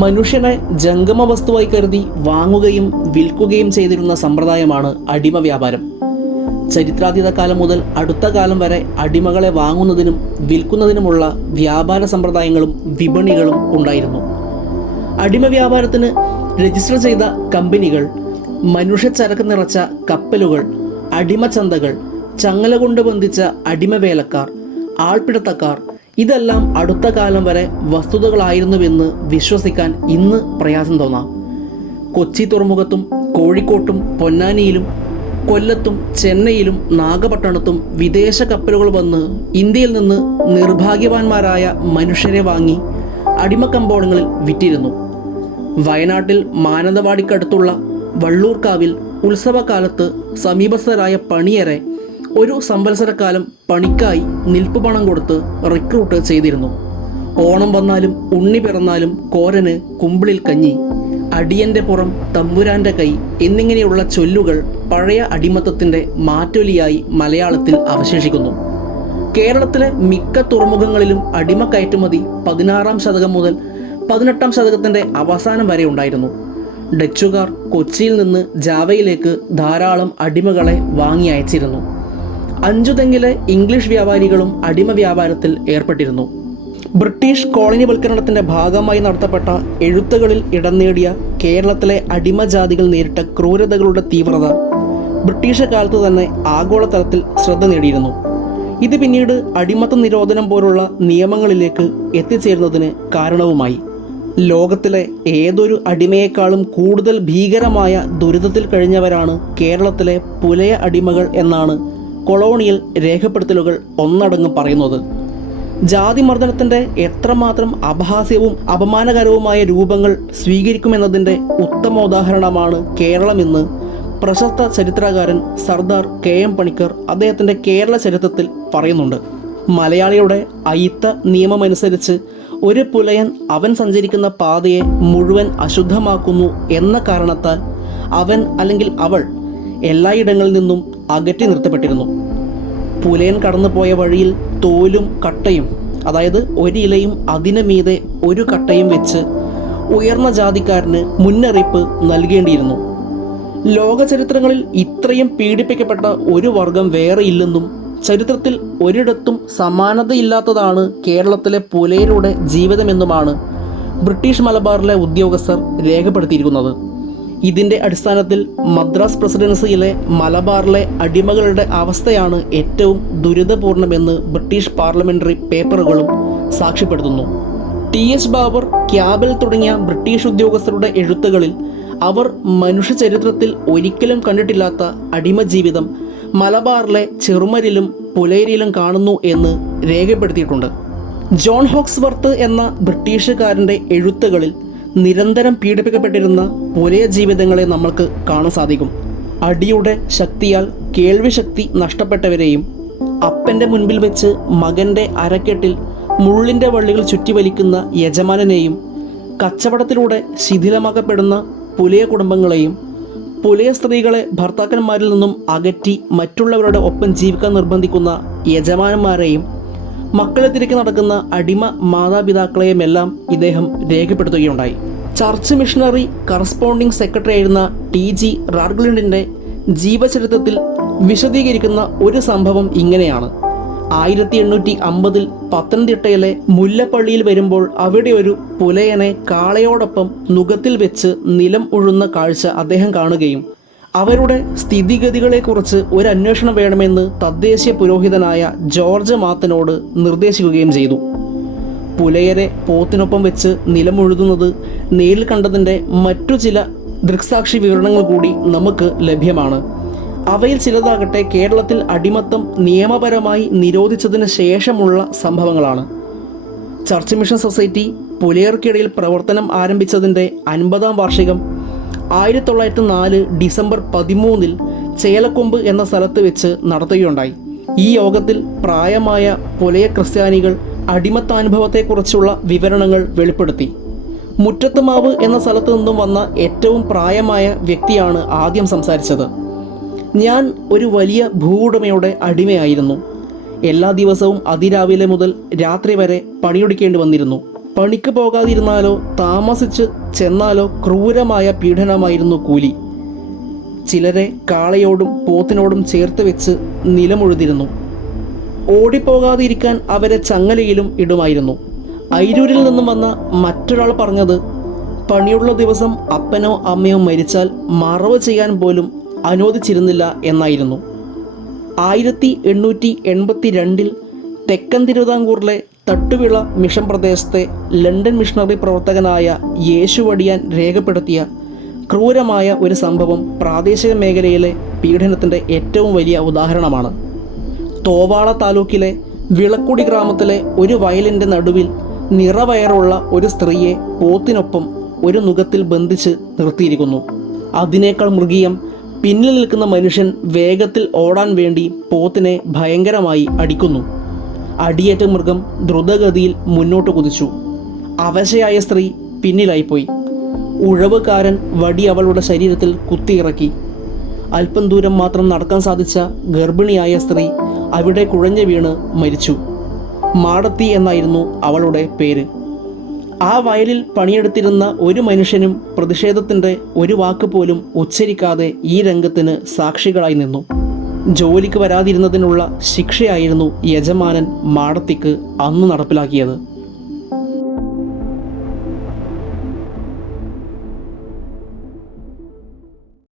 മനുഷ്യനെ ജംഗമ വസ്തുവായി കരുതി വാങ്ങുകയും വിൽക്കുകയും ചെയ്തിരുന്ന സമ്പ്രദായമാണ് അടിമ വ്യാപാരം. ചരിത്രാതീത കാലം മുതൽ അടുത്ത കാലം വരെ അടിമകളെ വാങ്ങുന്നതിനും വിൽക്കുന്നതിനുമുള്ള വ്യാപാര സമ്പ്രദായങ്ങളും വിപണികളും ഉണ്ടായിരുന്നു. അടിമ വ്യാപാരത്തിന് രജിസ്റ്റർ ചെയ്ത കമ്പനികൾ, മനുഷ്യച്ചരക്ക് നിറച്ച കപ്പലുകൾ, അടിമച്ചന്തകൾ, ചങ്ങല കൊണ്ട് ബന്ധിച്ച അടിമവേലക്കാർ, ആൾപിടുത്തക്കാർ, ഇതെല്ലാം അടുത്ത കാലം വരെ വസ്തുതകളായിരുന്നുവെന്ന് വിശ്വസിക്കാൻ ഇന്ന് പ്രയാസം തോന്നാം. കൊച്ചി തുറമുഖത്തും കോഴിക്കോട്ടും പൊന്നാനിയിലും കൊല്ലത്തും ചെന്നൈയിലും നാഗപട്ടണത്തും വിദേശ കപ്പലുകൾ വന്ന് ഇന്ത്യയിൽ നിന്ന് നിർഭാഗ്യവാന്മാരായ മനുഷ്യരെ വാങ്ങി അടിമക്കമ്പോളങ്ങളിൽ വിറ്റിരുന്നു. വയനാട്ടിൽ മാനന്തവാടിക്കടുത്തുള്ള വള്ളൂർക്കാവിൽ ഉത്സവകാലത്ത് സമീപസ്ഥരായ പണിയരെ ഒരു സംവത്സരക്കാലം പണിക്കായി നിൽപ്പ് പണം കൊടുത്ത് റിക്രൂട്ട് ചെയ്തിരുന്നു. ഓണം വന്നാലും ഉണ്ണി പിറന്നാലും കോരന് കുമ്പിളിൽ കഞ്ഞി, അടിയൻ്റെ പുറം തമ്പുരാൻ്റെ കൈ എന്നിങ്ങനെയുള്ള ചൊല്ലുകൾ പഴയ അടിമത്തത്തിൻ്റെ മാറ്റൊലിയായി മലയാളത്തിൽ അവശേഷിക്കുന്നു. കേരളത്തിലെ മിക്ക തുറമുഖങ്ങളിലും അടിമ കയറ്റുമതി 16-ാം ശതകം മുതൽ 18-ാം ശതകത്തിൻ്റെ അവസാനം വരെ ഉണ്ടായിരുന്നു. ഡച്ചുകാർ കൊച്ചിയിൽ നിന്ന് ജാവയിലേക്ക് ധാരാളം അടിമകളെ വാങ്ങി അയച്ചിരുന്നു. 5 തെങ്ങിലെ ഇംഗ്ലീഷ് വ്യാപാരികളും അടിമ വ്യാപാരത്തിൽ ഏർപ്പെട്ടിരുന്നു. ബ്രിട്ടീഷ് കോളനിവൽക്കരണത്തിൻ്റെ ഭാഗമായി നടത്തപ്പെട്ട എഴുത്തുകളിൽ ഇടം നേടിയ കേരളത്തിലെ അടിമജാതികൾ നേരിട്ട ക്രൂരതകളുടെ തീവ്രത ബ്രിട്ടീഷ് കാലത്ത് തന്നെ ആഗോളതലത്തിൽ ശ്രദ്ധ നേടിയിരുന്നു. ഇത് പിന്നീട് അടിമത്ത നിരോധനം പോലുള്ള നിയമങ്ങളിലേക്ക് എത്തിച്ചേരുന്നതിന് കാരണവുമായി. ലോകത്തിലെ ഏതൊരു അടിമയെക്കാളും കൂടുതൽ ഭീകരമായ ദുരിതത്തിൽ കഴിഞ്ഞവരാണ് കേരളത്തിലെ പുലയ അടിമകൾ എന്നാണ് കൊളോണിയൽ രേഖപ്പെടുത്തലുകൾ ഒന്നടങ്കം പറയുന്നത്. ജാതിമർദ്ദനത്തിൻ്റെ എത്രമാത്രം അപഹാസ്യവും അപമാനകരവുമായ രൂപങ്ങൾ സ്വീകരിക്കുമെന്നതിൻ്റെ ഉത്തമോദാഹരണമാണ് കേരളമെന്ന് പ്രശസ്ത ചരിത്രകാരൻ സർദാർ KM പണിക്കർ അദ്ദേഹത്തിൻ്റെ കേരള ചരിത്രത്തിൽ പറയുന്നുണ്ട്. മലയാളിയുടെ അയിത്ത നിയമമനുസരിച്ച് ഒരു പുലയൻ അവൻ സഞ്ചരിക്കുന്ന പാതയെ മുഴുവൻ അശുദ്ധമാക്കുന്നു എന്ന കാരണത്താൽ അവൻ അല്ലെങ്കിൽ അവൾ എല്ലായിടങ്ങളിൽ നിന്നും അകറ്റി നിർത്തപ്പെട്ടിരുന്നു. പുലയൻ കടന്നുപോയ വഴിയിൽ തോലും കട്ടയും, അതായത് ഒരിലയും അതിനു മീതെ ഒരു കട്ടയും വെച്ച് ഉയർന്ന ജാതിക്കാരന് മുന്നറിയിപ്പ് നൽകേണ്ടിയിരുന്നു. ലോക ചരിത്രങ്ങളിൽ ഇത്രയും പീഡിപ്പിക്കപ്പെട്ട ഒരു വർഗം വേറെ ഇല്ലെന്നും ചരിത്രത്തിൽ ഒരിടത്തും സമാനതയില്ലാത്തതാണ് കേരളത്തിലെ പുലയരുടെ ജീവിതമെന്നുമാണ് ബ്രിട്ടീഷ് മലബാറിലെ ഉദ്യോഗസ്ഥർ രേഖപ്പെടുത്തിയിരിക്കുന്നത്. ഇതിൻ്റെ അടിസ്ഥാനത്തിൽ മദ്രാസ് പ്രസിഡൻസിയിലെ മലബാറിലെ അടിമകളുടെ അവസ്ഥയാണ് ഏറ്റവും ദുരിതപൂർണമെന്ന് ബ്രിട്ടീഷ് പാർലമെൻ്ററി പേപ്പറുകളും സാക്ഷ്യപ്പെടുത്തുന്നു. TH ബാബർ, ക്യാബൽ തുടങ്ങിയ ബ്രിട്ടീഷ് ഉദ്യോഗസ്ഥരുടെ എഴുത്തുകളിൽ അവർ മനുഷ്യചരിത്രത്തിൽ ഒരിക്കലും കണ്ടിട്ടില്ലാത്ത അടിമജീവിതം മലബാറിലെ ചെറുമരിലും പുലയരിലും കാണുന്നു എന്ന് രേഖപ്പെടുത്തിയിട്ടുണ്ട്. ജോൺ ഹോക്സ്വർത്ത് എന്ന ബ്രിട്ടീഷുകാരൻ്റെ എഴുത്തുകളിൽ നിരന്തരം പീഡിപ്പിക്കപ്പെട്ടിരുന്ന പുലയ ജീവിതങ്ങളെ നമ്മൾക്ക് കാണാൻ സാധിക്കും. അടിയുടെ ശക്തിയാൽ കേൾവിശക്തി നഷ്ടപ്പെട്ടവരെയും, അപ്പൻ്റെ മുൻപിൽ വെച്ച് മകൻ്റെ അരക്കെട്ടിൽ മുള്ളിൻ്റെ വള്ളികൾ ചുറ്റിവലിക്കുന്ന യജമാനനെയും, കച്ചവടത്തിലൂടെ ശിഥിലമാക്കപ്പെടുന്ന പുലയ കുടുംബങ്ങളെയും, പുലയ സ്ത്രീകളെ ഭർത്താക്കന്മാരിൽ നിന്നും അകറ്റി മറ്റുള്ളവരുടെ ഒപ്പം ജീവിക്കാൻ നിർബന്ധിക്കുന്ന യജമാനന്മാരെയും, മക്കളെ തിരക്കി നടക്കുന്ന അടിമ മാതാപിതാക്കളെയുമെല്ലാം ഇദ്ദേഹം രേഖപ്പെടുത്തുകയുണ്ടായി. ചർച്ച് മിഷണറി കറസ്പോണ്ടിംഗ് സെക്രട്ടറി ആയിരുന്ന TG റാഡ്ക്ലിഫിൻ്റെ ജീവചരിത്രത്തിൽ വിശദീകരിക്കുന്ന ഒരു സംഭവം ഇങ്ങനെയാണ്. 1850 പത്തനംതിട്ടയിലെ മുല്ലപ്പള്ളിയിൽ വരുമ്പോൾ അവിടെ ഒരു പുലയനെ കാളയോടൊപ്പം നുകത്തിൽ വെച്ച് നിലം ഉഴുന്ന കാഴ്ച അദ്ദേഹം കാണുകയും അവരുടെ സ്ഥിതിഗതികളെക്കുറിച്ച് ഒരു അന്വേഷണം വേണമെന്ന് തദ്ദേശീയ പുരോഹിതനായ ജോർജ് മാത്തനോട് നിർദ്ദേശിക്കുകയും ചെയ്തു. പുലയരെ പോത്തിനൊപ്പം വെച്ച് നിലമുഴുതുന്നത് നേരിൽ കണ്ടതിൻ്റെ മറ്റു ചില ദൃക്സാക്ഷി വിവരണങ്ങൾ കൂടി നമുക്ക് ലഭ്യമാണ്. അവയിൽ ചിലതാകട്ടെ കേരളത്തിൽ അടിമത്തം നിയമപരമായി നിരോധിച്ചതിന് ശേഷമുള്ള സംഭവങ്ങളാണ്. ചർച്ച് മിഷൻ സൊസൈറ്റി പുലയർക്കിടയിൽ പ്രവർത്തനം ആരംഭിച്ചതിൻ്റെ 50-ാം വാർഷികം 1904 ഡിസംബർ 13 ചേലക്കൊമ്പ് എന്ന സ്ഥലത്ത് വെച്ച് നടത്തുകയുണ്ടായി. ഈ യോഗത്തിൽ പ്രായമായ പുലയ ക്രിസ്ത്യാനികൾ അടിമത്താനുഭവത്തെക്കുറിച്ചുള്ള വിവരണങ്ങൾ വെളിപ്പെടുത്തി. മുറ്റത്തുമാവ് എന്ന സ്ഥലത്തു നിന്നും വന്ന ഏറ്റവും പ്രായമായ വ്യക്തിയാണ് ആദ്യം സംസാരിച്ചത്. ഞാൻ ഒരു വലിയ ഭൂവുടമയുടെ അടിമയായിരുന്നു. എല്ലാ ദിവസവും അതിരാവിലെ മുതൽ രാത്രി വരെ പണിയെടുക്കേണ്ടി വന്നിരുന്നു. പണിക്ക് പോകാതിരുന്നാലോ താമസിച്ച് ചെന്നാലോ ക്രൂരമായ പീഡനമായിരുന്നു കൂലി. ചിലരെ കാളയോടും പോത്തിനോടും ചേർത്ത് വെച്ച് നിലമുഴുതിരുന്നു. ഓടിപ്പോകാതിരിക്കാൻ അവരെ ചങ്ങലയിലും ഇടുമായിരുന്നു. അയിരൂരിൽ നിന്നും വന്ന മറ്റൊരാൾ പറഞ്ഞത്, പണിയുള്ള ദിവസം അപ്പനോ അമ്മയോ മരിച്ചാൽ മറവ് ചെയ്യാൻ പോലും അനുവദിച്ചിരുന്നില്ല എന്നായിരുന്നു. 1882 തെക്കൻ തിരുവിതാംകൂറിലെ തട്ടുവിള മിഷൻ പ്രദേശത്തെ ലണ്ടൻ മിഷണറി പ്രവർത്തകനായ യേശുവടിയാൻ രേഖപ്പെടുത്തിയ ക്രൂരമായ ഒരു സംഭവം പ്രാദേശിക മേഖലയിലെ പീഡനത്തിൻ്റെ ഏറ്റവും വലിയ ഉദാഹരണമാണ്. തോവാള താലൂക്കിലെ വിളക്കുടി ഗ്രാമത്തിലെ ഒരു വയലിൻ്റെ നടുവിൽ നിറവയറുള്ള ഒരു സ്ത്രീയെ പോത്തിനൊപ്പം ഒരു നുകത്തിൽ ബന്ധിച്ച് നിർത്തിയിരിക്കുന്നു. അതിനേക്കാൾ മൃഗീയം, പിന്നിൽ നിൽക്കുന്ന മനുഷ്യൻ വേഗത്തിൽ ഓടാൻ വേണ്ടി പോത്തിനെ ഭയങ്കരമായി അടിക്കുന്നു. അടിയേറ്റ മൃഗം ദ്രുതഗതിയിൽ മുന്നോട്ട് കുതിച്ചു. അവശയായ സ്ത്രീ പിന്നിലായിപ്പോയി. ഉഴവുകാരൻ വടി അവളുടെ ശരീരത്തിൽ കുത്തിയിറക്കി. അല്പം ദൂരം മാത്രം നടക്കാൻ സാധിച്ച ഗർഭിണിയായ സ്ത്രീ അവിടെ കുഴഞ്ഞു വീണ് മരിച്ചു. മാടത്തി എന്നായിരുന്നു അവളുടെ പേര്. ആ വയലിൽ പണിയെടുത്തിരുന്ന ഒരു മനുഷ്യനും പ്രതിഷേധത്തിൻ്റെ ഒരു വാക്ക് പോലും ഉച്ചരിക്കാതെ ഈ രംഗത്തിന് സാക്ഷികളായി നിന്നു. ജോലിക്ക് വരാതിരുന്നതിനുള്ള ശിക്ഷയായിരുന്നു യജമാനൻ മാടത്തിക്ക് അന്ന് നടപ്പിലാക്കിയത്.